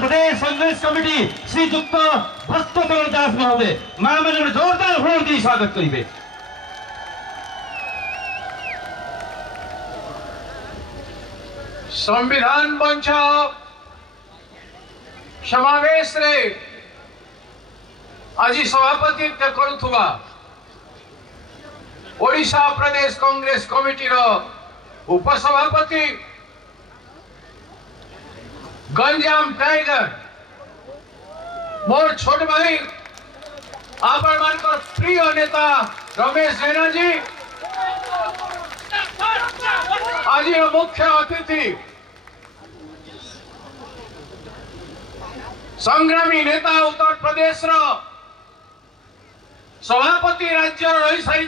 प्रदेश Congress committee श्रीजुक्त भक्तचरण दास महोदय महामंत्री जोरदार हुड़ दी स्वागत करेंगे। संविधान मंच समावेश रे आज सभापति करुवा ओडिशा प्रदेश कांग्रेस कमिटी रो उपसभापति गंजाम टाइगर मोर छोट भाई आपण मान प्रिय नेता रमेश जेना जी आज मुख्य अतिथि संग्रामी नेता उत्तर प्रदेश रो सभापति राज्य रही सारी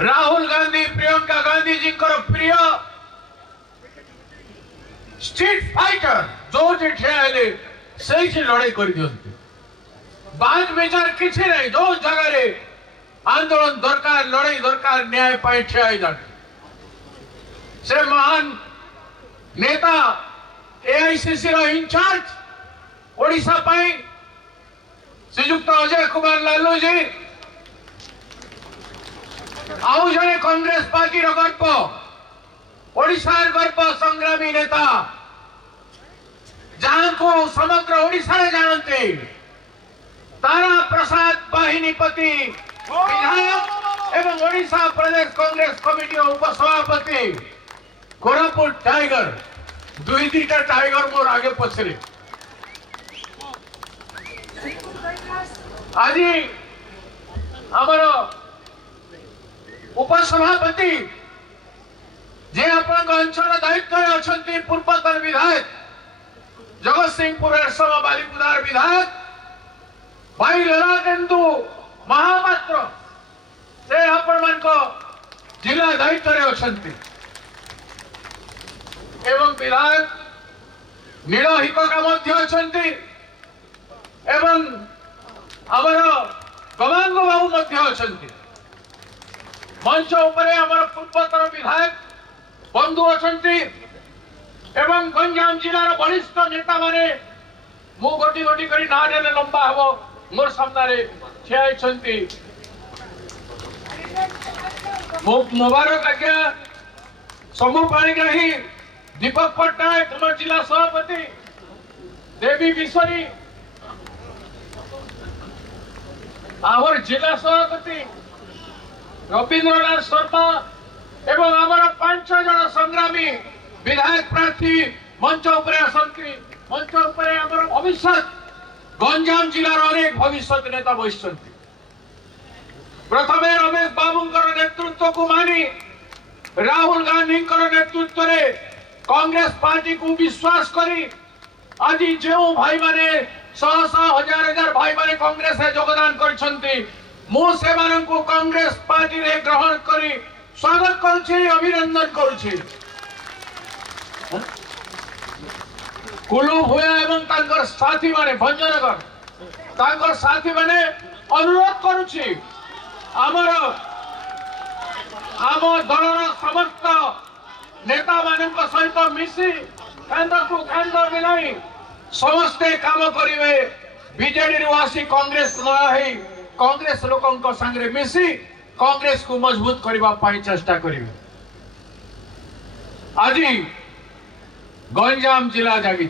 राहुल गांधी प्रियंका गांधी जी प्रिय स्ट्रीट फाइटर जो से लड़ाई कर दियंती बाज विचार किसी नहीं जो जगह रे आंदोलन दरकार लड़ाई दरकार न्याय पाई ठिया जाते से महान नेता एआईसीसी रो इंचार्ज ओडिशा पाई श्रीजुक्त अजय कुमार लालू जी आउ जने कांग्रेस पार्टी रो गर्व ओडिशा गर्व संग्रामी नेता जहां को समग्र ओडिशा जानते तारा प्रसाद बाहिनीपति विधायक एवं ओडिशा प्रदेश कांग्रेस कमिटी उपसभापति कोरापुट टाइगर दुई दुईटा टाइगर मोर आगे पछरे आज आमर उपसभापति जे अपन अंचल दायित्व अच्छा पूर्वतन विधायक जगत सिंहपुर बालीपुदार विधायक भाई ललाटेन्दु महापात्र से आपण मान जिला दायित्व अच्छा एवं विधायक नील हिका एवं आमर गवांग बाबू अच्छा मंच उपरे आमर पूर्वतन विधायक बंधु अच्छा एवं गंजाम जिलार वरिष्ठ नेता माने मु गोटी गोटी करी ना नेले लंबा हबो मोर सामने ठिया होइछंती मुबारक आज्ञा समूह पाणिग्राही दीपक पट्टनायक हमर जिला सभापति देवी बिश्वरी आमर जिला सभापति रवींद्रनाथ शर्मा एवं आमर 5 जन संग्रामी विधायक प्रार्थी मंच उपरे आसंती मंच उपरे आमर भविष्य गंजाम जिलार अनेक भविष्य नेता बसिଛନ୍ତି प्रथमे रमेश बाबूंकर नेतृत्व को मानी राहुल गांधी नेतृत्व रे कांग्रेस पार्टी को विश्वास करी आज जो भाई माने शह शह हजार हजार भाई माने कांग्रेस रे योगदान करछंती मु से मानन को कांग्रेस पार्टी रे ग्रहण करी स्वागत करूछी अभिनंदन करूछी कुलू भूया एवं तांकर साथी माने भंजनगर तांकर साथी माने अनुरोध करूछी आमर आम दलर समस्त नेता मानक सहित मिसी केंद्र को केंद्र मिलाई समस्ते काम करिवे बीजेडी रु आसी कांग्रेस नही कांग्रेस लोकंक संगे मिसी कांग्रेस को मजबूत करबा पाई चेष्टा करिवे आज गंजाम जिला जागी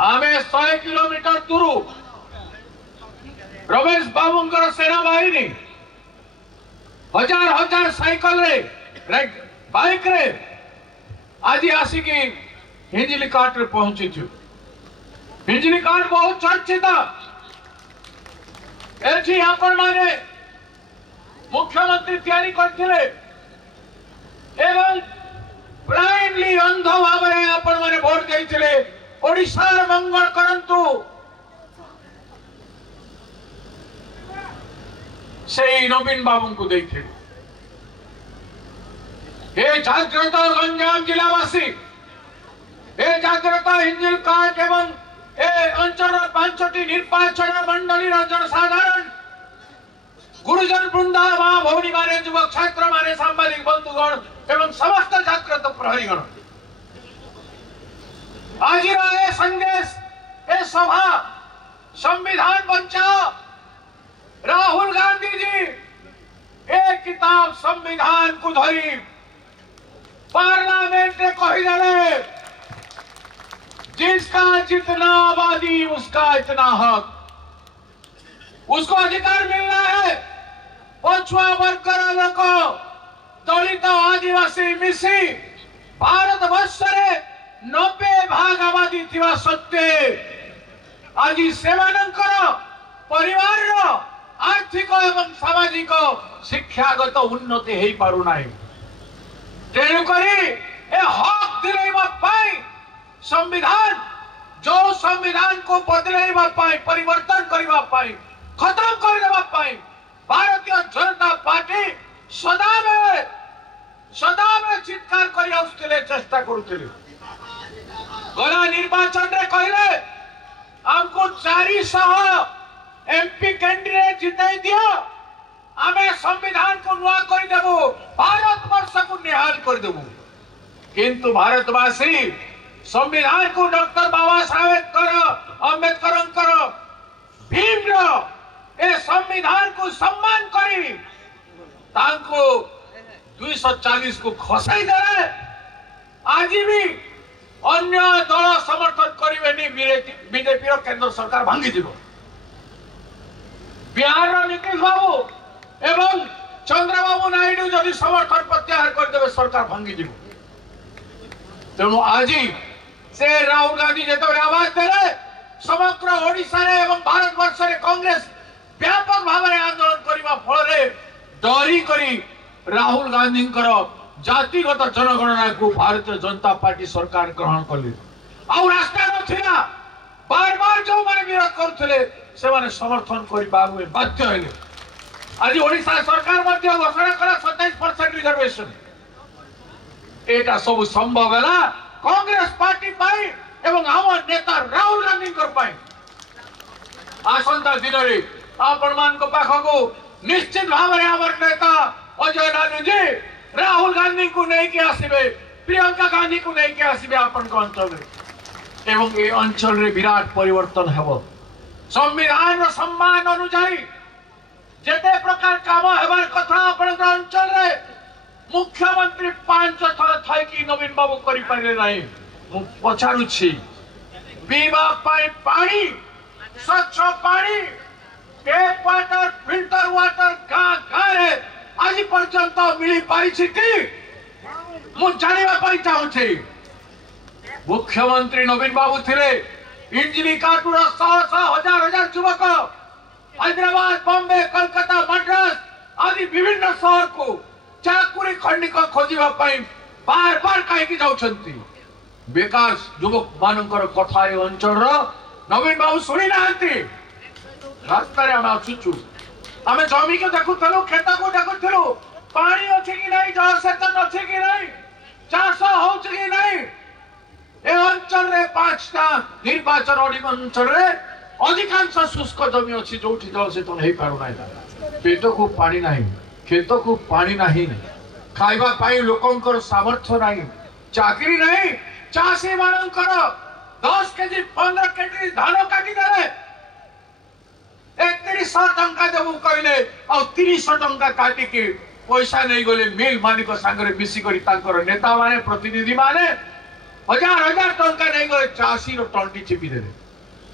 आमे 100 किलोमीटर दूर रमेश बाबूंकर सेना बाहिनी हजार हजार साइकिल रे बाइक रे आज आसिकी हिंजली काट रे पहुंची छु हिंजली काट बहुत चर्चित एठी आपण माने मुख्यमंत्री तैयारी करथिले एवं ब्लाइंडली अंध भाव में आपण माने वोट देइथिले ओडिशा मंगल करंतु से नवीन बाबू को देइथिले हे जागृत गंजाम जिलावासी हे जागृत हिंजिल काट एवं ए अंचल 5टी निर्वाचन मंडली जनसाधारण गुरुजन वृंदा मां भौनी माने युवक छात्र माने सांबादिक बंधुगण एवं समस्त जागृत प्रहरीगण संदेश ए सभा संविधान बचाओ राहुल गांधी जी एक किताब संविधान को धरी पार्लियामेंट ने कहीदेले जिसका जितना आबादी उसका इतना हक, उसको अधिकार मिलना है। पछुआ वर्ग लोक दलित आदिवासी मिसी भारत वर्ष 90 भाग आबादी थिबा सत्वे आज सेमानंकर परिवार आर्थिक एवं सामाजिक शिक्षागत उन्नति हेई पारु नाही। तेणु करी ए हक दिलाइबा पाई संविधान जो संविधान को बदलाइबा पाई परिवर्तन करिबा पाई खत्म कर देबा पाई भारतीय जनता पार्टी सदा में चित्कार करि आउथिले चेष्टा करुथिले। गला निर्वाचन रे कहले हमको 400 एमपी कैंडिडेट जिताई दियो आमे संविधान को नुआ कर देबो भारत वर्ष को निहाल कर देबो। किंतु भारतवासी संविधान को डॉक्टर बाबा साहेब अम्बेडकर भीम ए संविधान को सम्मान करी तांको 240 को खसाई दे आज भी अन्य दल समर्थन करें बीजेपी केंद्र सरकार भांगी दिबो। बिहार नीतीश बाबू एवं चंद्रबाबू नायडू जदि समर्थन प्रत्याहार करदे सरकार भांगी दिबो। तेणु आज से राहुल गांधी जो आवाज देले समग्र ओडिशा रे एवं भारत वर्ष रे कांग्रेस व्यापक भाव में आंदोलन करने फल डरी करी राहुल गांधी जातिगत जनगणना को भारतीय जनता पार्टी सरकार ग्रहण कले आउ रास्ता नथिला बार बार जो माने विरोध करथले से माने समर्थन करबा बाध्य हेले। आज ओडिशा सरकार मध्य घोषणा कला 27% रिजर्वेशन एटा सब संभव है कांग्रेस पार्टी पाई एवं आम नेता राहुल गांधी पाई। आसंता दिन रे आपण मान को पाख को निश्चित भाव में आम नेता अजय लालू जी राहुल गांधी को नहीं के आसीबे प्रियंका गांधी को नहीं के आसीबे आपण को अंचल रे एवं ए अंचल रे विराट परिवर्तन हेबो। संविधान रो सम्मान अनुसार जेते प्रकार काम हेबार कथा आपण अंचल रे मुख्यमंत्री 5 थर थाई कि नवीन बाबू करि पारे नाही। मु पछारुछि पीवा पाई पानी स्वच्छ पानी टेप वाटर फिल्टर वाटर गाँ रे आज पर्यंत मिली पारी कि मु जानिबा पाई चाहूछि। मुख्यमंत्री नवीन बाबू थिले इंजिनी काटुर 100 हजार युवक हैदराबाद बॉम्बे कलकत्ता मद्रास आदि विभिन्न शहर को चाकुरी खंडिक खोजिबा पाई बार बार कहीं जाउछंती। विकास युवक मानकर कथा ए अंचल नवीन बाबू शुणी नांती। रास्ता रे हम आछुछु आमे जमी के देखुथलो खेत को देखुथलो पानी अछि कि नहीं जलसेचन अछि कि नहीं चाष होउछ कि नहीं। ए अंचल रे 5टा निर्वाचन अंचल रे अधिकांश शुष्क जमी अछि जोठी जलसेचन हेई पारु नाही। पेट को पानी नाही खेत को पानी नहीं खाइबा पाई लोकंकर सामर्थ्य नहीं चाकरी नहीं चाषी मानकर 10 केजी 15 केजी धान काटी देले 3100 टंका देबू कहले आ 300 टंका काटी के पैसा नहीं गले मिल मालिक संगे मिसी करी तांकर नेता माने प्रतिनिधि माने हजार टंका नहीं गले चाषी रो टंटी चिपी देले।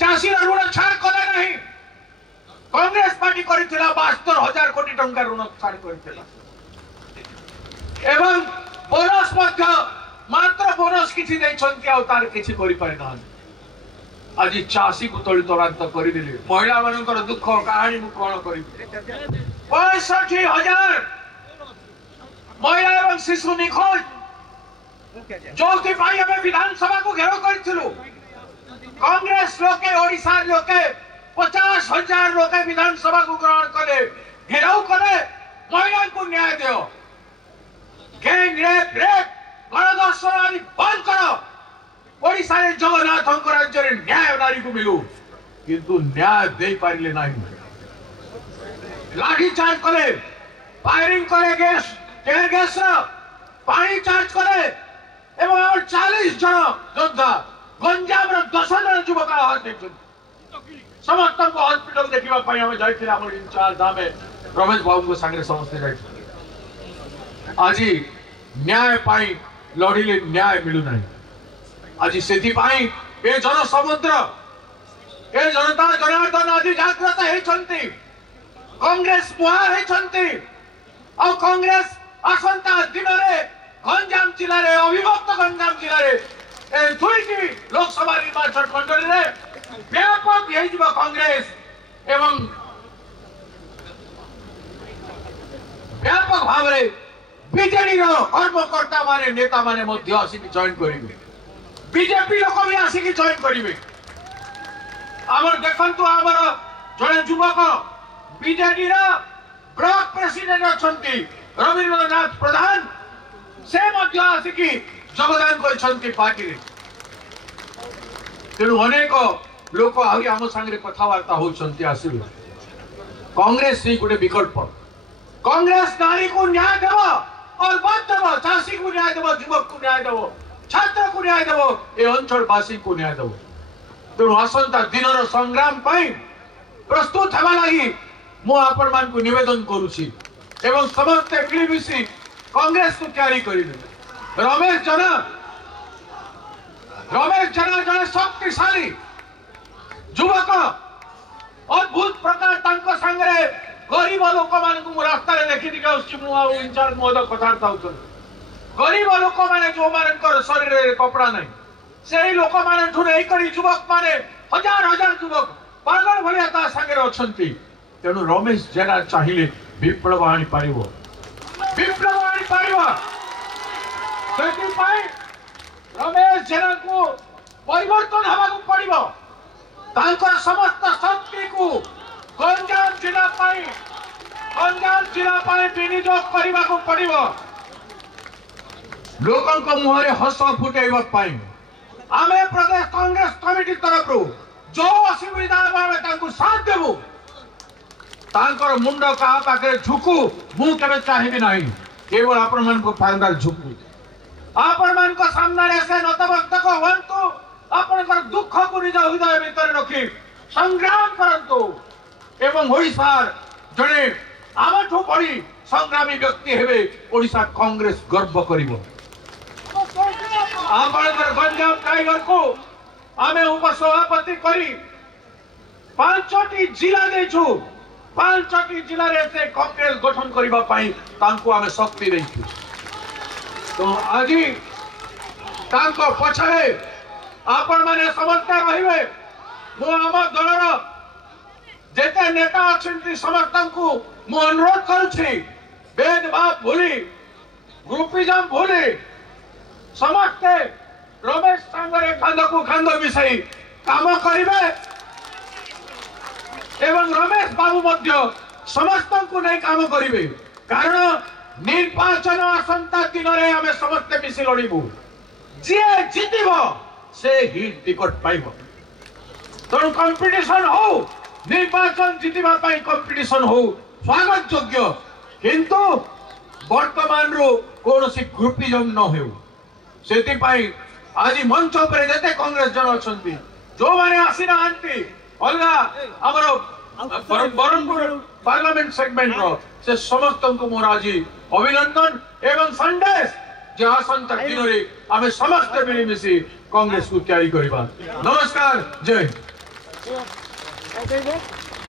चाषी रो ऋण छाड़ कले नहीं कांग्रेस पार्टी करिथिला 72,000 कोटी टंका ऋण छाड़ करिथिला एवं बोनस मध्य मात्र बोनस किछि नै छंती आ तार किछि करि पारे ना। आज चाषी को तली तरांत कर दिले महिला मानकर दुख कहानी मु कोन करी 65,000 महिला एवं शिशु निखोज जोथि पाई हमें विधानसभा को घेराव करथिलु। कांग्रेस लोके ओडिशा लोके 50,000 लोके विधानसभा को ग्रहण करे घेराव करे महिला को न्याय दियो गैंग रेप गणदर्शन आदि बंद करो। ओडिशा रे जगन्नाथ राज्य रे न्याय नारी को मिलू किंतु न्याय दे पारिले नाही। लाठी चार्ज करे फायरिंग करे गैस टेर गैस पानी चार्ज करे एवं 40 जन योद्धा गंजाम 10 जन युवक आहत समस्त हॉस्पिटल देखा आम इंचार्ज आम रमेश बाबू सागर समस्ते जाइए आज न्याय पाई लड़िले न्याय मिलूना आज से जन समुद्र ए जनता जनार्दन आज जागृत होती कांग्रेस मुहा होती कांग्रेस आसंता दिन में गंजाम जिले में अविभक्त गंजाम जिले में दुईटी लोकसभा निर्वाचन मंडल में व्यापक हो कांग्रेस एवं व्यापक भाव में बीजेडी कर्मकर्ता माने नेता माने आसिक जॉइन करेंगे बीजेपी लोक भी आसिक जॉइन करेंगे आमर देखंतु आमर जड़े युवक बीजेडी ब्लॉक प्रेसिडेंट अच्छी रवींद्रनाथ प्रधान से आसिक योगदान कर पार्टी तेणु अनेक लोक आम सांगे कथबार्ता होती आसवे कांग्रेस ही गोटे विकल्प कांग्रेस नारी को न्याय देव और मत देव चाषी को न्याय देव युवक को न्याय देव छात्र को न्याय देव ए अंचलवासी को न्याय देव तेणु आसंता दिन संग्राम प्रस्तुत होगा लगी मुझे मान को निवेदन करुछि एवं समस्ते मिलमिशी कांग्रेस को तैयारी करेंगे रमेश जना जड़े शक्तिशाली युवक अद्भुत प्रकार सांगे गरीब लोक मान रास्ता देखी इंचार्ज महोदय कथबार्ता हो गरीब लोक मैंने जो मान शरीर में कपड़ा नहीं से लोक मैंने युवक मैंने हजार हजार युवक पागल भाया सागर अच्छा तेणु रमेश जेना चाहिए विप्लव आनी पार रमेश जेना को परिवर्तन हवा पड़ो समस्त शक्ति को गंजाम जिला विनियोग करने को पड़ो लोकों मुहर हस फुटाइवाई आम प्रदेश कांग्रेस कमिटी तरफ जो असुविधा साथ देवु तांकर मुंड क्या पाखे झुकू मुझे चाहिए ना केवल आपण फायदा झुकू आपण मान सामने से नतमस्तक हूँ आपण दुख को निज हृदय भितर रखी संग्राम करंतु एवं ओडिशार जड़े आमठू बड़ी संग्रामी व्यक्ति हेबे ओडिशा कांग्रेस गर्व करिवो गंजाम टाइगर को आमे उपसभापति करी 5टी जिला देछु 5टी जिला रे से कांग्रेस गठन करिबा पई तांको आमे शक्ति देछु तो आज तांको पछे आपण माने समझते रहिबे मो आम दलर जेते नेता अच्छी समस्त को मु अनुरोध करुछि भेदभाव भूली ग्रुपिजम भूली समस्ते रमेश सांगरे खांद को खांद मिसाई काम करिवे एवं रमेश बाबू मध्य समस्त को नहीं काम करिवे कारण निर्वाचन आसंता दिन में आम समस्ते मिसी लड़बू जी जीतब से ही टिकट पाइब तेणु कंपिटिशन हो निर्वाचन जीतवा कंपिटिशन हो स्वागत योग्य किंतु वर्तमान कौन ग्रुपिजम न हो से आज मंच पर जिते कांग्रेस जन अच्छा जो मैंने आसी ना अलग आमर बरहमपुर पार्लियामेंट सेगमेंट से समस्त को मोर आज अभिनंदन एवं संदेश जे आसंता दिन में आम समस्त मिलमिशी कांग्रेस को तैयारी करवा। नमस्कार जय।